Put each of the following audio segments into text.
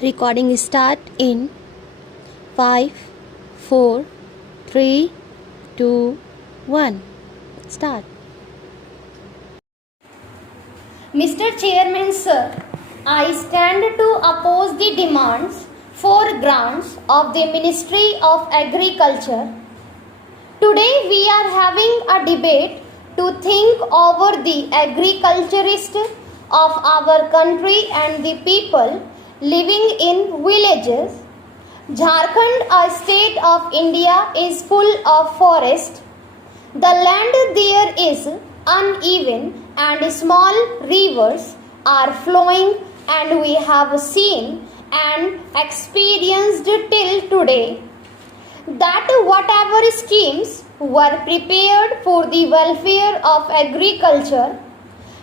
Recording start in 5, 4, 3, 2, 1. Start. Mr. Chairman, sir, I stand to oppose the demands for grants of the Ministry of Agriculture. Today we are having a debate to think over the agriculturist of our country and the people living in villages. Jharkhand, a state of India, is full of forest. The land there is uneven and small rivers are flowing, and we have seen and experienced till today that whatever schemes were prepared for the welfare of agriculture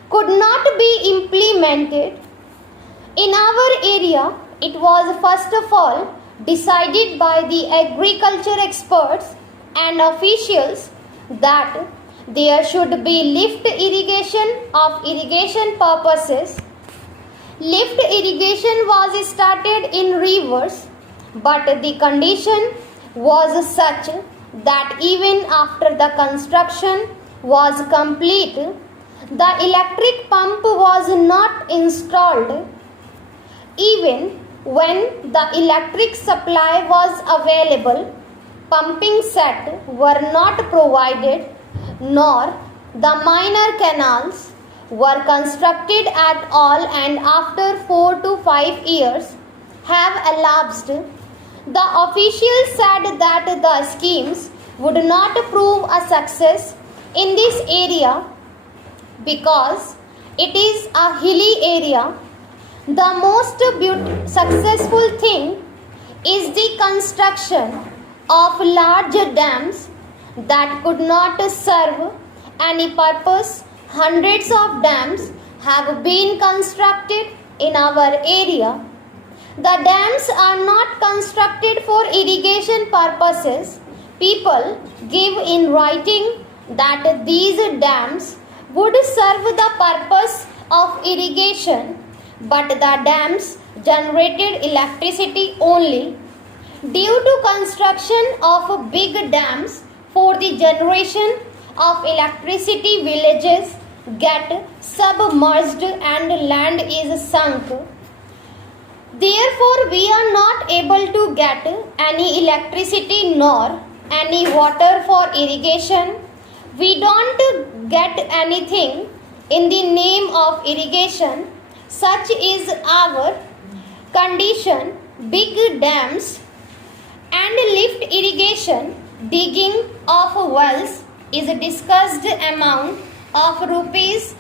could not be implemented. In our area, it was first of all decided by the agriculture experts and officials that there should be lift irrigation of irrigation purposes. Lift irrigation was started in rivers, but the condition was such that even after the construction was complete, the electric pump was not installed. Even when the electric supply was available, pumping set were not provided, nor the minor canals were constructed at all, and after 4 to 5 years have elapsed, the officials said that the schemes would not prove a success in this area because it is a hilly area. The most successful thing is the construction of large dams that could not serve any purpose. Hundreds of dams have been constructed in our area. The dams are not constructed for irrigation purposes. People give in writing that these dams would serve the purpose of irrigation, but the dams generated electricity only. Due to construction of big dams for the generation of electricity, villages get submerged and land is sunk. Therefore, we are not able to get any electricity nor any water for irrigation. We don't get anything in the name of irrigation. Such is our condition. Big dams and lift irrigation, digging of wells is discussed amount of rupees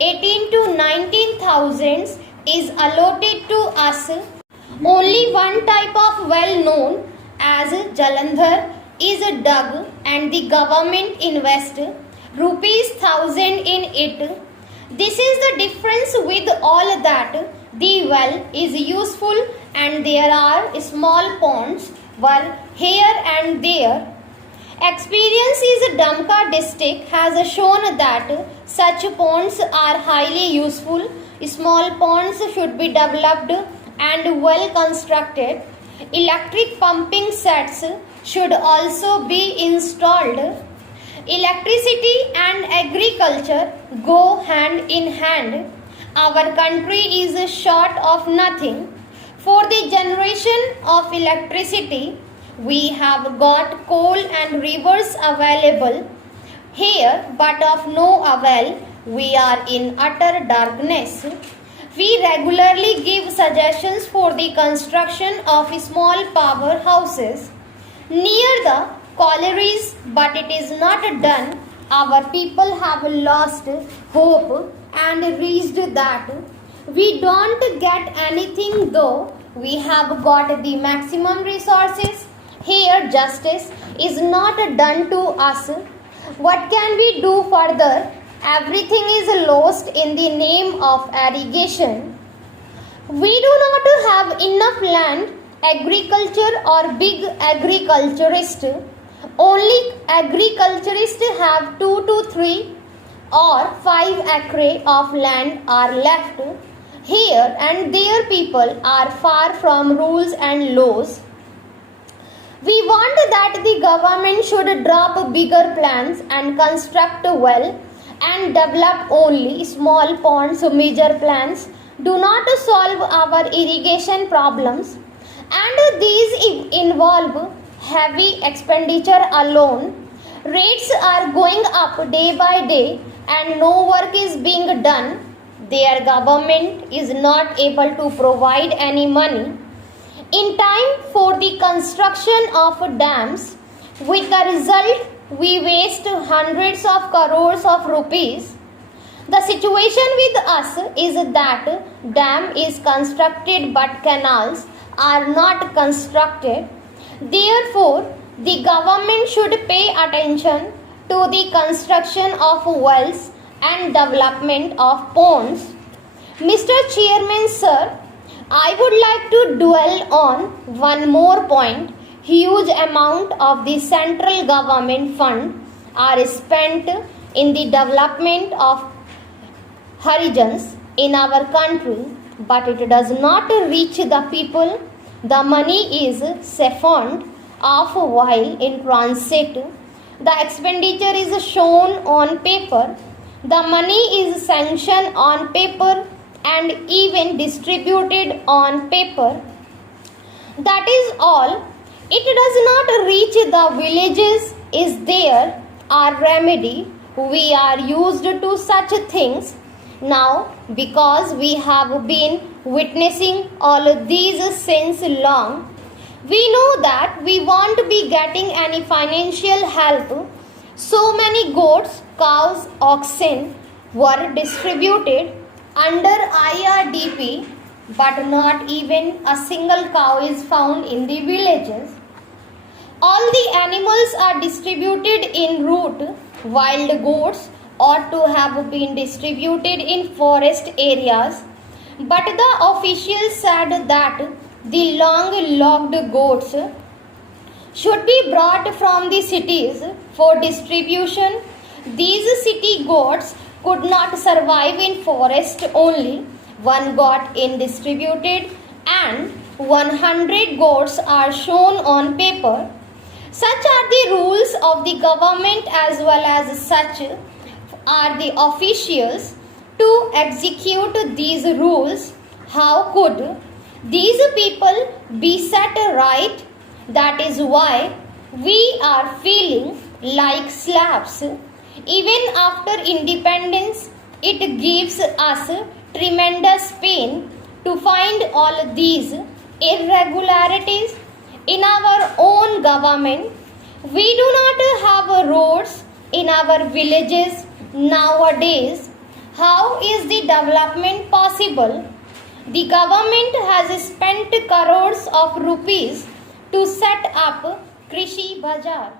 18 to 19,000 is allotted to us. Only one type of well known as Jalandhar is dug, and the government invests rupees 1,000 in it. This is the difference with all that. The well is useful and there are small ponds were here and there. Experience in Damka district has shown that such ponds are highly useful. Small ponds should be developed and well constructed. Electric pumping sets should also be installed. Electricity and agriculture go hand in hand. Our country is short of nothing. For the generation of electricity, we have got coal and rivers available here, but of no avail. We are in utter darkness. We regularly give suggestions for the construction of small powerhouses near the collieries, but it is not done. Our people have lost hope and reached that we don't get anything though we have got the maximum resources. Here justice is not done to us. What can we do further? Everything is lost in the name of irrigation. We do not have enough land, agriculture or big agriculturist. Only agriculturists have 2 to 3 or 5 acres of land are left. here and there people are far from rules and laws. We want that the government should drop bigger plans and construct well and develop only small ponds. Major plans do not solve our irrigation problems, and these involve heavy expenditure alone. Rates are going up day by day and no work is being done. Their government is not able to provide any money in time for the construction of dams. With the result, we waste hundreds of crores of rupees. The situation with us is that dam is constructed but canals are not constructed. Therefore, the government should pay attention to the construction of wells and development of ponds. Mr. Chairman, sir, I would like to dwell on one more point. Huge amount of the central government fund are spent in the development of horizons in our country, but it does not reach the people. The money is siphoned off while in transit. The expenditure is shown on paper. The money is sanctioned on paper and even distributed on paper. That is all. It does not reach the villages. Is there a remedy? We are used to such things now because we have been witnessing all of these since long. We know that we won't be getting any financial help. So many goats, cows, oxen were distributed under IRDP, but not even a single cow is found in the villages. All the animals are distributed en route. Wild goats ought to have been distributed in forest areas, but the officials said that the long-logged goats should be brought from the cities for distribution. These city goats could not survive in forest. Only one got in distributed and 100 goats are shown on paper. Such are the rules of the government as well as such are the officials to execute these rules. How could these people be set right? That is why we are feeling like slaps. Even after independence, it gives us tremendous pain to find all these irregularities in our own government. We do not have roads in our villages nowadays. How is the development possible? The government has spent crores of rupees to set up Krishi Bazaar.